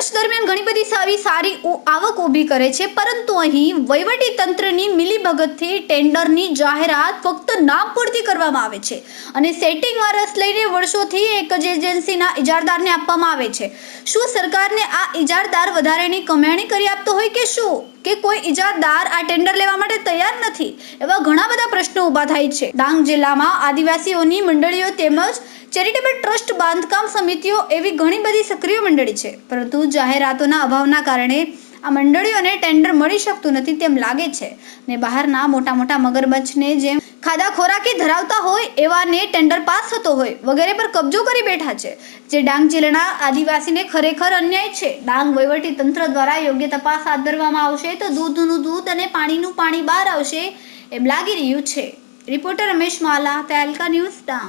વર્ષ દરમિયાન ઘણી બધી સારી આવક ઊભી કરે છે, પરંતુ અહીં વહીવટી તંત્રની મિલીભગતથી ટેન્ડરની જાહેરાત ફક્ત નામ પૂરતી કરવામાં આવે છે અને સેટિંગમાં રસ લઈને વર્ષોથી એક જ એજન્સીના ઇજારદારને આપવામાં આવે છે. શું સરકારને આ ઇજારદાર વધારેની કમાણી કરી આપતો હોય કે શું, કે કોઈ ઇજારદાર આ ટેન્ડર લેવા માટે તૈયાર નથી? એવા ઘણા બધા પ્રશ્નો ઊભા થાય છે. ડાંગ જિલ્લામાં આદિવાસીઓની મંડળીઓ તેમજ ચેરિટેબલ ટ્રસ્ટ, બાંધકામ સમિતિઓ એવી ઘણી બધી સક્રિય મંડળી છે, પરંતુ જાહેરાતોના અભાવના કારણે આ મંડળીઓને ટેન્ડર મળી શકતું નથી તેમ લાગે છે ને બહારના મોટા મગરમચ્છને જેમ ખાધા ખોરાકી ધરાવતા હોય એવાને ટેન્ડર પાસ થતો હોય વગેરે પર કબજો કરી બેઠા છે, જે ડાંગ જિલ્લાના આદિવાસીને ખરેખર અન્યાય છે. ડાંગ વહીવટી તંત્ર દ્વારા યોગ્ય તપાસ હાથ ધરવામાં આવશે તો દૂધનું દૂધ અને પાણીનું પાણી બહાર આવશે એમ લાગી રહ્યું છે. રિપોર્ટર રમેશ માલા, તહેલકા ન્યૂઝ, ડાંગ.